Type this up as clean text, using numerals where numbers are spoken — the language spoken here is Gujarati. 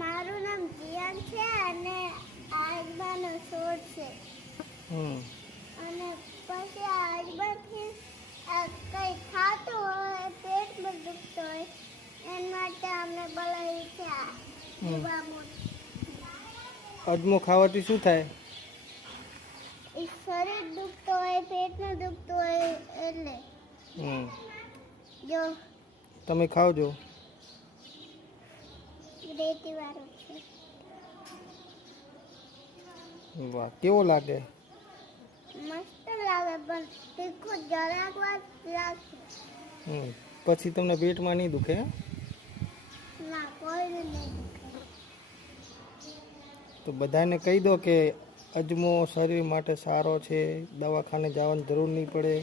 મારું નામ જીયાન છે અને આજબાનો છોડ છે. અને પછી આજબાથી કંઈ ખાતું હોય, પેટમાં દુખતું હોય એના માટે અમને બોલાવી છે. અજમો ખાવાથી શું થાય? એ શરીર દુખતું હોય, પેટમાં દુખતું હોય એટલે જો તમે ખાવજો. રેતી વાળું છે. વાહ, કેવો લાગે? મસ્ત લાગે પણ તીખું જરાક વાર લાગશે. પછી તમને પેટમાં નહીં દુખે? ના, કોઈને નહીં દુખે. તો બધાને કહી દો કે અજમો શરીર માટે સારો છે, દવાખાને જવાની જરૂર નહીં પડે.